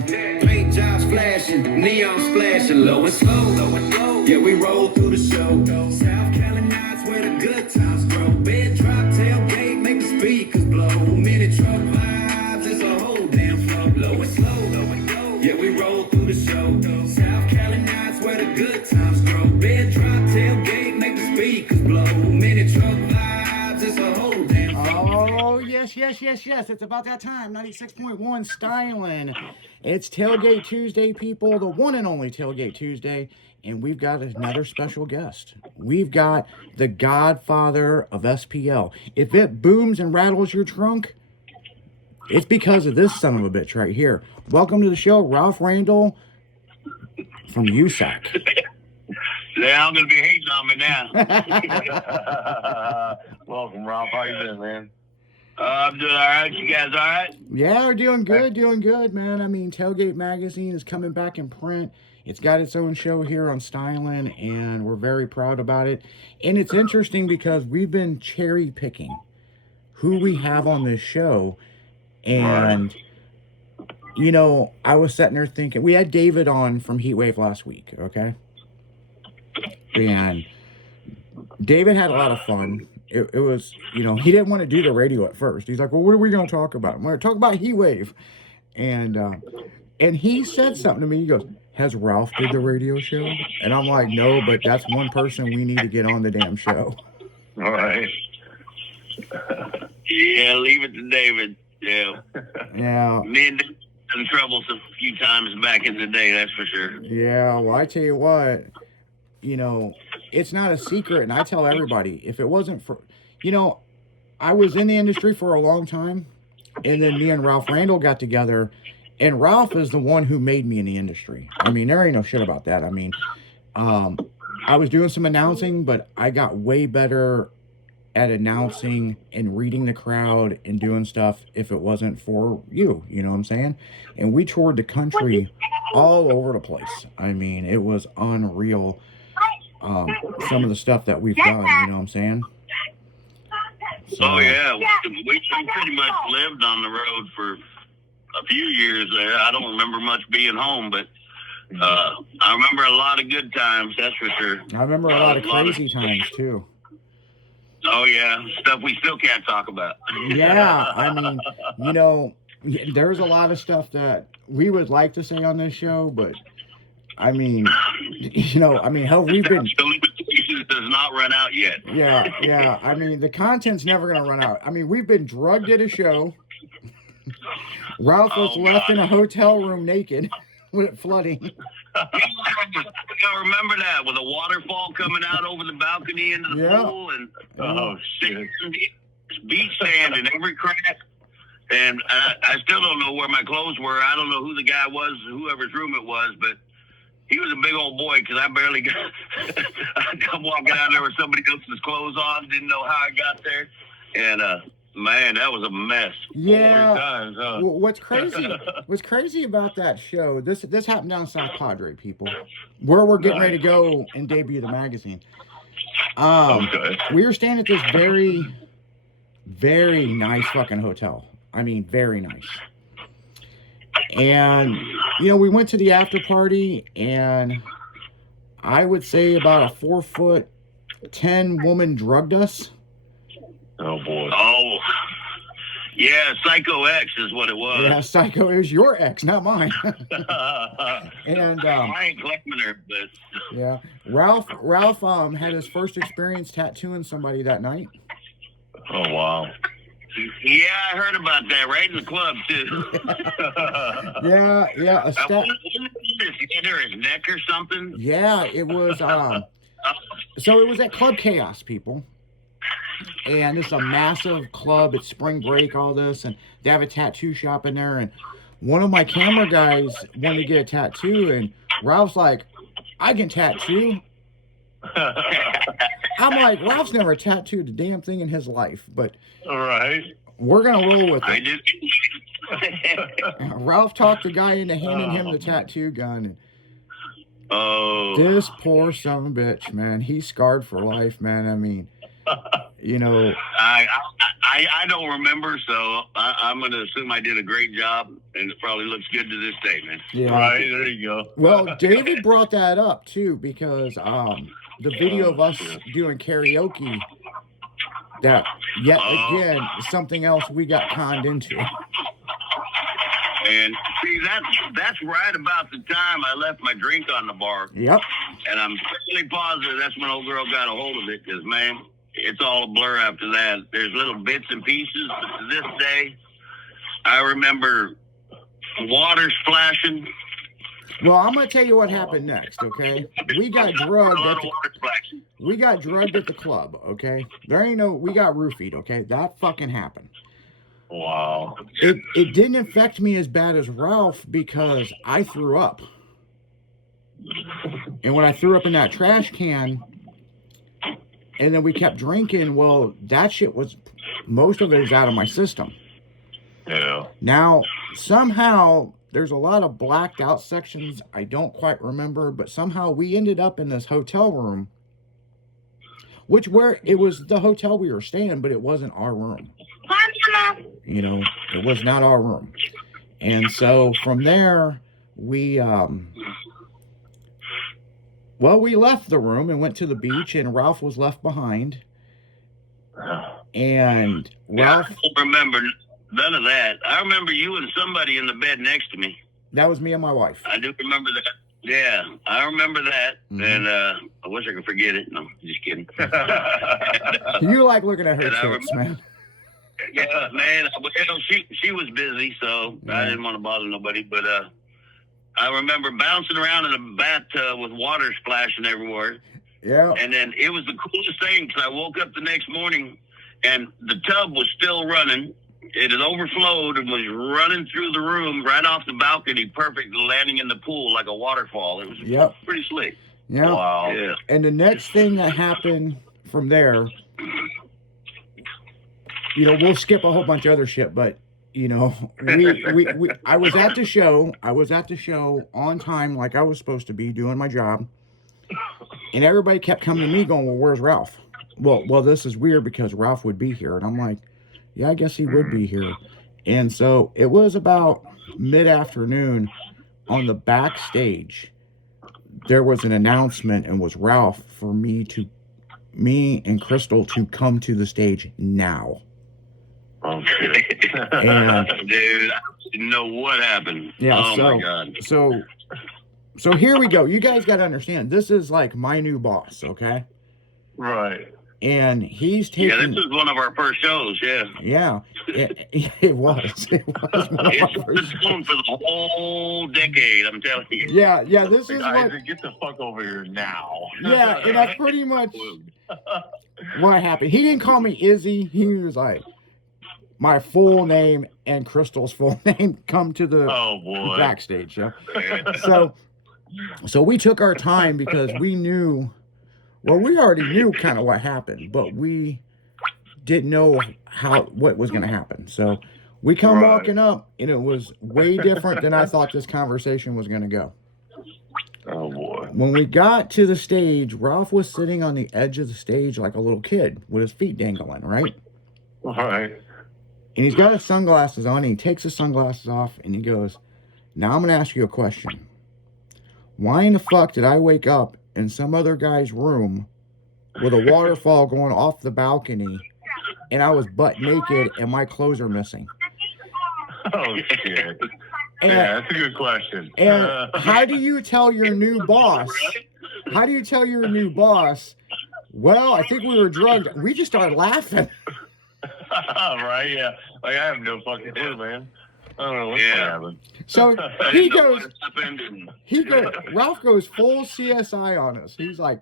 crashing. Paint jobs flashing, neon splashing, low and slow, low and low. Yeah, we roll through the show. South Carolina's where the good times grow. Bed drop, tailgate, make the speakers blow. Mini truck vibes, it's a whole damn flow. Low and slow, low and low. Yeah, we roll through the show. South Carolina's where the good times grow. Bed drop, tailgate, make the speakers blow. Mini truck vibes, it's a whole damn flow. Oh, yes. It's about that time. 96.1 styling. It's Tailgate Tuesday, people. The one and only Tailgate Tuesday. And we've got another special guest. We've got the godfather of SPL. If it booms and rattles your trunk, it's because of this son of a bitch right here. Welcome to the show, Ralph Randall from USAC. Yeah, I'm going to be hating on me now. Welcome, Ralph. How you doing, man? I'm doing all right. You guys all right? Yeah, we're doing good, man. I mean, Tailgate Magazine is coming back in print. It's got its own show here on Styling, and we're very proud about it. And it's interesting because we've been cherry picking who we have on this show. And, you know, I was sitting there thinking, we had David on from Heatwave last week, okay? And David had a lot of fun. It was, you know, he didn't want to do the radio at first. He's like, well, what are we going to talk about? I'm going to talk about Heatwave. And he said something to me. He goes, has Ralph did the radio show? And I'm like, no, but that's one person we need to get on the damn show. All right. Yeah, leave it to David. Yeah. Yeah. Me and David got in trouble a few times back in the day, that's for sure. Yeah, well, I tell you what, you know, it's not a secret, and I tell everybody, if it wasn't for, you know, I was in the industry for a long time, and then me and Ralph Randall got together, and Ralph is the one who made me in the industry. I mean, there ain't no shit about that. I mean, I was doing some announcing, but I got way better at announcing and reading the crowd and doing stuff if it wasn't for you know what I'm saying? And we toured the country all over the place. I mean, it was unreal. Some of the stuff that we've done, you know what I'm saying? So, Oh, yeah. We pretty much lived on the road for a few years there. I don't remember much being home, but I remember a lot of good times, that's for sure. I remember a lot of crazy times, too. Oh, yeah. Stuff we still can't talk about. Yeah, I mean, you know, there's a lot of stuff that we would like to say on this show, but I mean, you know, I mean, hell, we've been. The limitations does not run out yet. Yeah. I mean, the content's never going to run out. I mean, we've been drugged at a show. Ralph was left in a hotel room naked with it flooding. I remember that with a waterfall coming out over the balcony into the pool and shit. beach sand in every crack. And I still don't know where my clothes were. I don't know who the guy was, whoever's room it was, but he was a big old boy because I barely got. I come walking out there with somebody else's clothes on, didn't know how I got there, and man, that was a mess. Yeah. Times, huh? What's crazy about that show? This happened down South Padre, people, where we're getting ready to go and debut the magazine. We were staying at this very, very nice fucking hotel. I mean, very nice. And, you know, we went to the after party, and I would say about a 4'10" woman drugged us. Oh, boy. Oh, yeah, Psycho X is what it was. Yeah, Psycho. It was your ex, not mine. And I ain't claiming her, but yeah, Ralph had his first experience tattooing somebody that night. Oh, wow. yeah, I heard about that right in the club too. Yeah, a step. His head or his neck or something. Yeah, it was. So it was at Club Chaos, people. And it's a massive club. It's spring break, all this, and they have a tattoo shop in there. And one of my camera guys wanted to get a tattoo, and Ralph's like, "I can tattoo." I'm like, Ralph's never tattooed a damn thing in his life, but All right. we're gonna roll with I it. did. Ralph talked the guy into handing him the tattoo gun. And Oh. this poor son of a bitch, man, he's scarred for life, man. I mean, You know, I don't remember, so I'm going to assume I did a great job, and it probably looks good to this day, man. yeah. Right, there you go. Well, David brought that up too because the video of us doing karaoke, that yet again something else we got conned into. And see, that's right about the time I left my drink on the bar. Yep. And I'm fairly positive that's when old girl got a hold of it, because, man, it's all a blur after that. There's little bits and pieces, but to this day, I remember water splashing. Well, I'm gonna tell you what happened next. Okay, we got drugged. We got drugged at the club. Okay, we got roofied. Okay, that fucking happened. Wow. It didn't affect me as bad as Ralph because I threw up. And when I threw up in that trash can, and then we kept drinking, well, that shit was, most of it is out of my system. Yeah. Now, somehow, there's a lot of blacked out sections I don't quite remember, but somehow we ended up in this hotel room, where it was the hotel we were staying, but it wasn't our room. You know, it was not our room. And so from there, we left the room and went to the beach, and Ralph was left behind. And Ralph... I don't remember none of that. I remember you and somebody in the bed next to me. That was me and my wife. I do remember that. Yeah, I remember that. Mm-hmm. And I wish I could forget it. No, just kidding. You like looking at her tits, man. Yeah, man. She was busy, so I didn't want to bother nobody. But I remember bouncing around in a bathtub with water splashing everywhere. Yeah. And then it was the coolest thing, because I woke up the next morning and the tub was still running. It had overflowed and was running through the room right off the balcony, perfect, landing in the pool like a waterfall. It was pretty slick. Yeah. Wow. Yeah. And the next thing that happened from there, you know, we'll skip a whole bunch of other shit, but you know, I was at the show. I was at the show on time, like I was supposed to be, doing my job. And everybody kept coming to me going, well, where's Ralph? Well, this is weird because Ralph would be here. And I'm like, yeah, I guess he would be here. And so it was about mid-afternoon on the backstage. There was an announcement, and was Ralph for me and Crystal to come to the stage now. Oh, shit. And, dude, I didn't know what happened. Yeah, oh my God. So here we go. You guys got to understand, this is like my new boss, okay? Right. And he's taking... Yeah, this is one of our first shows, yeah. Yeah, it was. It was one of our first shows. Going for the whole decade, I'm telling you. Yeah, this is what... what... Get the fuck over here now. Yeah, and that's pretty much what happened. He didn't call me Izzy. He was like, my full name and Crystal's full name come to the backstage. Yeah. So we took our time because we knew... Well, we already knew kind of what happened, but we didn't know what was going to happen. So we come walking up, and it was way different than I thought this conversation was going to go. Oh, boy. When we got to the stage, Ralph was sitting on the edge of the stage like a little kid with his feet dangling, right? All right. And he's got his sunglasses on, and he takes his sunglasses off, and he goes, now I'm going to ask you a question. Why in the fuck did I wake up in some other guy's room with a waterfall going off the balcony, and I was butt naked and my clothes are missing? Oh, shit. And, yeah, that's a good question. And how do you tell your new boss? How do you tell your new boss, well, I think we were drugged. We just started laughing. Right, yeah. Like, I have no fucking clue, man. I don't know what's happened. So Ralph goes full CSI on us. He's like,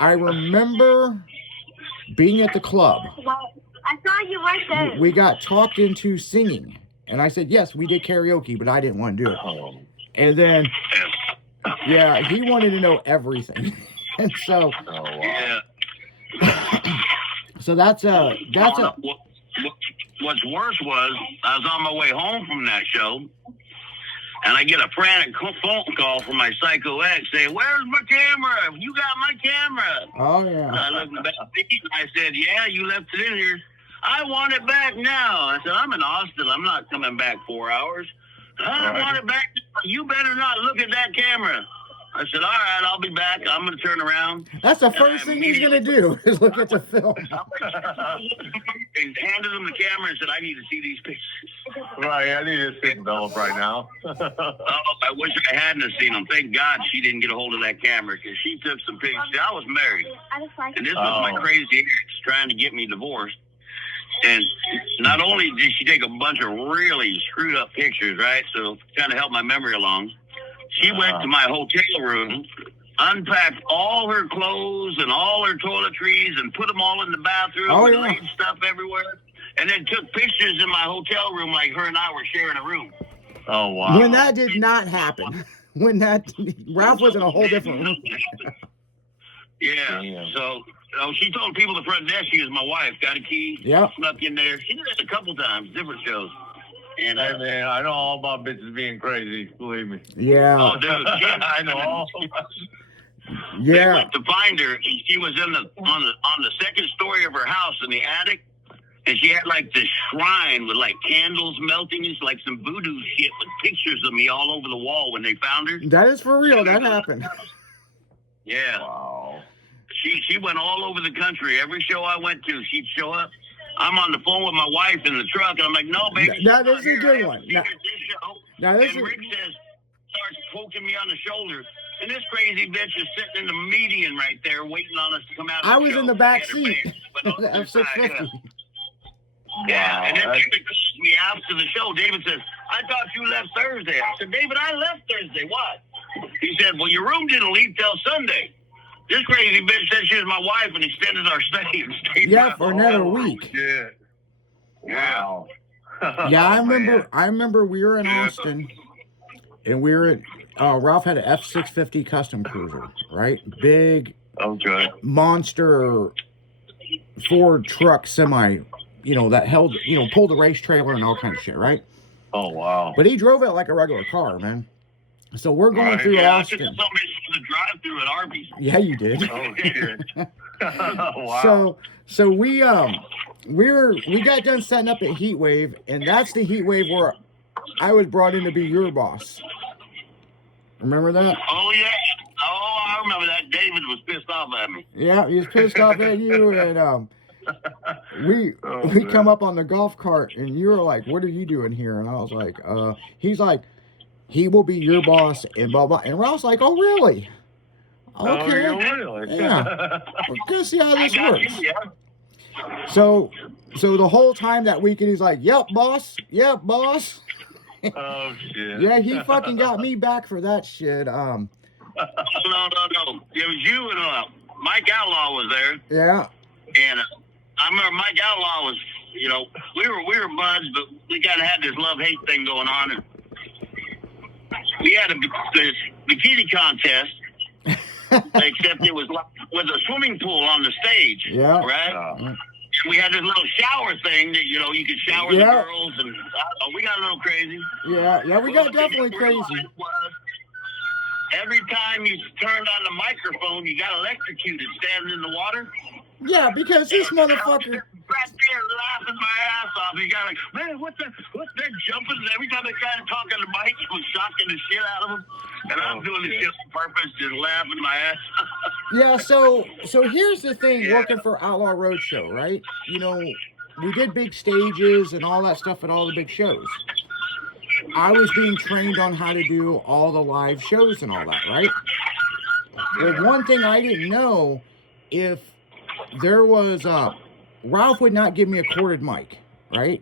I remember being at the club. I saw you right there. We got talked into singing. And I said, yes, we did karaoke, but I didn't want to do it. And then, yeah, he wanted to know everything. And so, so that's what's worse was I was on my way home from that show, And I get a frantic phone call from my psycho ex saying, "Where's my camera? You got my camera." Oh, And yeah. I looked back and I said, "Yeah, you left it in here. I want it back now." I said, "I'm in Austin. I'm not coming back 4 hours. I want it back. You better not look at that camera." I said, "All right, I'll be back. I'm going to turn around." That's the first thing he's going to do is look at the film. And handed him the camera and said, "I need to see these pictures." Right, I need to sit and develop right now. Oh, I wish I hadn't have seen them. Thank God she didn't get a hold of that camera because she took some pictures. See, I was married. And this was my crazy ex trying to get me divorced. And not only did she take a bunch of really screwed up pictures, right? So kind of help my memory along. She went to my hotel room, unpacked all her clothes and all her toiletries and put them all in the bathroom and laid stuff everywhere. And then took pictures in my hotel room like her and I were sharing a room. Oh, wow. When that did not happen. Ralph was in a whole different room. Yeah. Damn. So she told people at the front desk she was my wife. Got a key. Yep. Snuck in there. She did it a couple times, different shows. And Hey, man, I know all about bitches being crazy. Believe me. Yeah. oh, dude, I know all. They Yeah. went to find her, and she was on the second story of her house in the attic, and she had like this shrine with like candles melting. It's like some voodoo shit with pictures of me all over the wall when they found her. That is for real. That happened. Yeah, Wow. she went all over the country. Every show I went to, she'd show up. I'm on the phone with my wife in the truck, and I'm like, "No, baby, That she's is not a here. good I one. haven't seen her at this show." Now, this And is, Rick starts poking me on the shoulder, and this crazy bitch is sitting in the median right there, waiting on us to come out. Of I the was show. in the back She had her seat pants went of on the the side, F-650. Yeah, and then Wow, David calls me after the show. David says, "I thought you left Thursday." I said, "David, I left Thursday. What?" He said, "Well, your room didn't leave till Sunday." This crazy bitch said she was my wife and extended our stay. And stayed Yeah, my for home. another week. Yeah. Wow. Yeah, I Oh, remember. man. I remember we were in Yeah. Austin, and we were at. Ralph had an F-650 custom cruiser, right? Big Okay. monster Ford truck semi, that held, pulled a race trailer and all kinds of shit, right? Oh, wow. But he drove it like a regular car, man. So we're going through Yeah, I took Austin. somebody to the drive-through at Arby's. Yeah, you did. Oh, shit. Wow. So we got done setting up at Heat Wave, and that's the Heat Wave where I was brought in to be your boss. Remember that? Oh yeah. Oh, I remember that. David was pissed off at me. Yeah, he was pissed off at you, and we man. come up on the golf cart, and you were like, "What are you doing here?" And I was like, he's like, "He will be your boss," and blah blah. And Ralph's like, "Oh really? Okay, Oh, really? yeah. We're gonna see how I this got works." you, yeah. So the whole time that weekend, he's like, "Yep, boss. Yep, boss." Oh, shit. Yeah, he fucking got me back for that shit. No. It was you and Mike Outlaw was there, Yeah. and I remember Mike Outlaw was, we were buds, but we kind of had this love-hate thing going on, and we had this bikini contest, except it was like with a swimming pool on the stage, Yeah. right? We had this little shower thing that, you could shower the girls, and we got a little crazy. Yeah, we got definitely crazy. Was every time you turned on the microphone, you got electrocuted standing in the water. Yeah, because this motherfucker. Right there laughing my ass off. You got like, "Man, what's that jumping?" And every time they tried to talk on the mic, it was shocking the shit out of them. And I'm doing this shit on purpose, just laughing my ass off. Yeah, so here's the thing, working for Outlaw Roadshow, right? We did big stages and all that stuff at all the big shows. I was being trained on how to do all the live shows and all that, right? Well, one thing I didn't know, if there was Ralph would not give me a corded mic, right?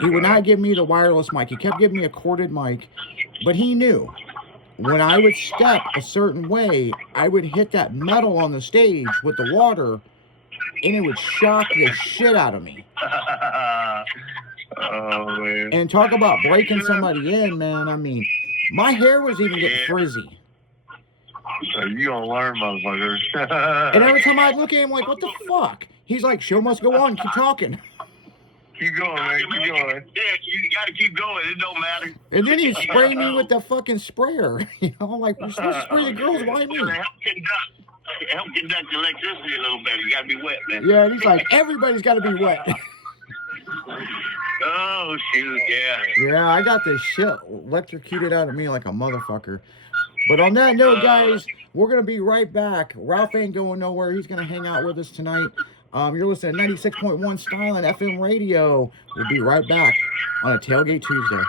He would not give me the wireless mic. He kept giving me a corded mic, but he knew when I would step a certain way, I would hit that metal on the stage with the water, and it would shock the shit out of me. Oh, man. And talk about breaking somebody in, man. I mean, my hair was even getting frizzy. So you gonna learn, motherfuckers. And every time I'd look at him, like, what the fuck? He's like, show must go on, keep talking. Keep going, man. Keep going. Yeah, you got to keep going. It don't matter. And then he sprayed me with the fucking sprayer. You know, like, you're supposed to spray the girls, why me? Help conduct electricity a little better. You got to be wet, man. Yeah, and he's like, everybody's got to be wet. Oh, shoot, yeah. Yeah, I got this shit electrocuted out of me like a motherfucker. But on that note, guys, we're going to be right back. Ralph ain't going nowhere. He's going to hang out with us tonight. You're listening to 96.1 Style and FM radio. We'll be right back on a Tailgate Tuesday.